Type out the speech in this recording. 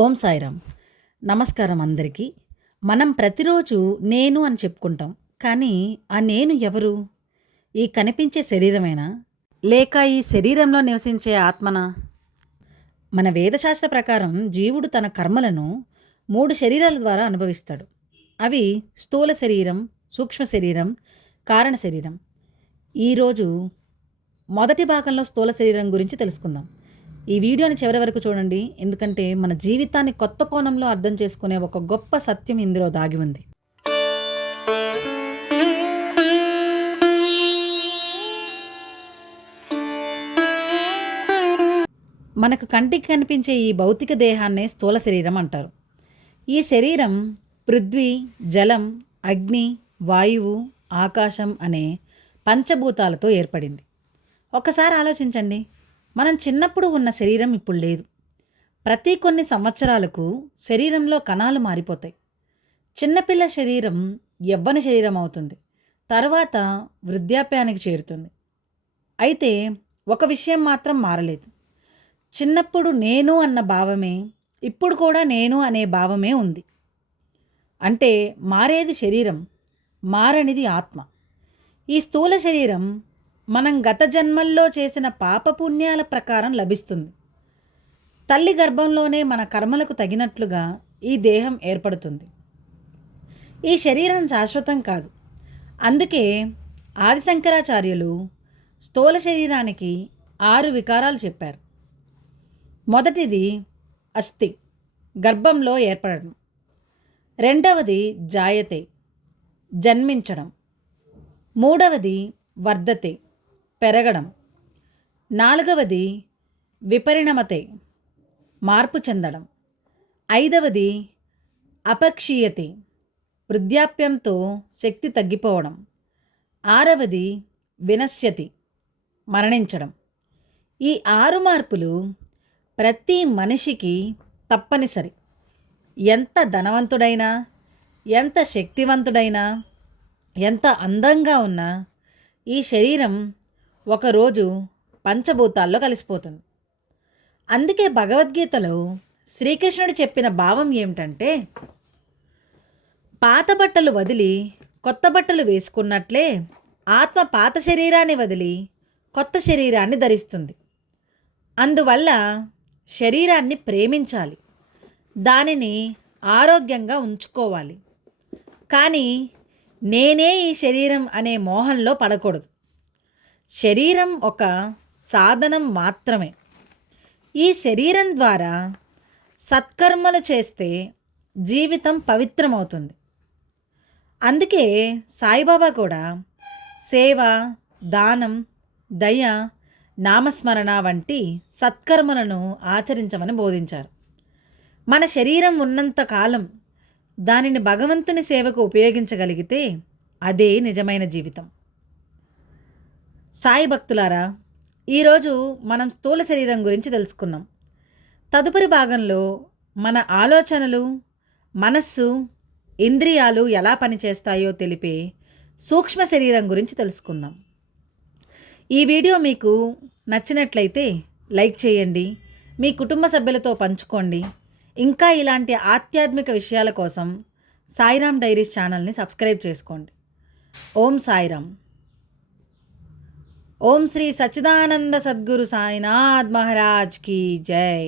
ఓం సాయిరామ్. నమస్కారం అందరికీ. మనం ప్రతిరోజు నేను అని చెప్పుకుంటాం. కానీ ఆ నేను ఎవరు? ఈ కనిపించే శరీరమేనా? లేక ఈ శరీరంలో నివసించే ఆత్మనా? మన వేదశాస్త్ర ప్రకారం జీవుడు తన కర్మలను 3 శరీరాల ద్వారా అనుభవిస్తాడు. అవి స్థూల శరీరం, సూక్ష్మ శరీరం, కారణ శరీరం. ఈరోజు మొదటి భాగంలో స్థూల శరీరం గురించి తెలుసుకుందాం. ఈ వీడియోని చివరి వరకు చూడండి, ఎందుకంటే మన జీవితాన్ని కొత్త కోణంలో అర్థం చేసుకునే ఒక గొప్ప సత్యం ఇందులో దాగి ఉంది. మనకు కంటికి కనిపించే ఈ భౌతిక దేహాన్నే స్థూల శరీరం అంటారు. ఈ శరీరం పృథ్వీ, జలం, అగ్ని, వాయువు, ఆకాశం అనే పంచభూతాలతో ఏర్పడింది. ఒకసారి ఆలోచించండి, మనం చిన్నప్పుడు ఉన్న శరీరం ఇప్పుడు లేదు. ప్రతి కొన్ని సంవత్సరాలకు శరీరంలో కణాలు మారిపోతాయి. చిన్నపిల్ల శరీరం యవ్వన శరీరం అవుతుంది, తర్వాత వృద్ధాప్యానికి చేరుతుంది. అయితే ఒక విషయం మాత్రం మారలేదు. చిన్నప్పుడు నేను అన్న భావమే, ఇప్పుడు కూడా నేను అనే భావమే ఉంది. అంటే మారేది శరీరం, మారనిది ఆత్మ. ఈ స్థూల శరీరం మనం గత జన్మల్లో చేసిన పాపపుణ్యాల ప్రకారం లభిస్తుంది. తల్లి గర్భంలోనే మన కర్మలకు తగినట్లుగా ఈ దేహం ఏర్పడుతుంది. ఈ శరీరం శాశ్వతం కాదు. అందుకే ఆదిశంకరాచార్యులు స్థూల శరీరానికి 6 వికారాలు చెప్పారు. మొదటిది అస్థి, గర్భంలో ఏర్పడడం. రెండవది జాయతే, జన్మించడం. మూడవది వర్ధతే, పెరగడం. నాలుగవది విపరిణమతే, మార్పు చెందడం. ఐదవది అపక్షీయతే, వృద్ధాప్యంతో శక్తి తగ్గిపోవడం. ఆరవది వినశ్యతి, మరణించడం. ఈ 6 మార్పులు ప్రతి మనిషికి తప్పనిసరి. ఎంత ధనవంతుడైనా, ఎంత శక్తివంతుడైనా, ఎంత అందంగా ఉన్నా ఈ శరీరం ఒకరోజు పంచభూతాల్లో కలిసిపోతుంది. అందుకే భగవద్గీతలో శ్రీకృష్ణుడు చెప్పిన భావం ఏమిటంటే, పాత బట్టలు వదిలి కొత్త బట్టలు వేసుకున్నట్లే ఆత్మ పాత శరీరాన్ని వదిలి కొత్త శరీరాన్ని ధరిస్తుంది. అందువల్ల శరీరాన్ని ప్రేమించాలి, దానిని ఆరోగ్యంగా ఉంచుకోవాలి. కానీ నేనే ఈ శరీరం అనే మోహంలో పడకూడదు. శరీరం ఒక సాధనం మాత్రమే. ఈ శరీరం ద్వారా సత్కర్మలు చేస్తే జీవితం పవిత్రమవుతుంది. అందుకే సాయిబాబా కూడా సేవ, దానం, దయ, నామస్మరణ వంటి సత్కర్మలను ఆచరించమని బోధించారు. మన శరీరం ఉన్నంత కాలం దానిని భగవంతుని సేవకు ఉపయోగించగలిగితే అదే నిజమైన జీవితం. సాయి భక్తులారా, ఈరోజు మనం స్థూల శరీరం గురించి తెలుసుకున్నాం. తదుపరి భాగంలో మన ఆలోచనలు, మనస్సు, ఇంద్రియాలు ఎలా పనిచేస్తాయో తెలిపే సూక్ష్మ శరీరం గురించి తెలుసుకుందాం. ఈ వీడియో మీకు నచ్చినట్లయితే లైక్ చేయండి, మీ కుటుంబ సభ్యులతో పంచుకోండి. ఇంకా ఇలాంటి ఆధ్యాత్మిక విషయాల కోసం సాయిరామ్ డైరీస్ ఛానల్ని సబ్స్క్రైబ్ చేసుకోండి. ఓం సాయిరామ్. ఓం శ్రీ సచ్చిదానంద సద్గురు సాయినాథ్ మహారాజ్ కీ జై.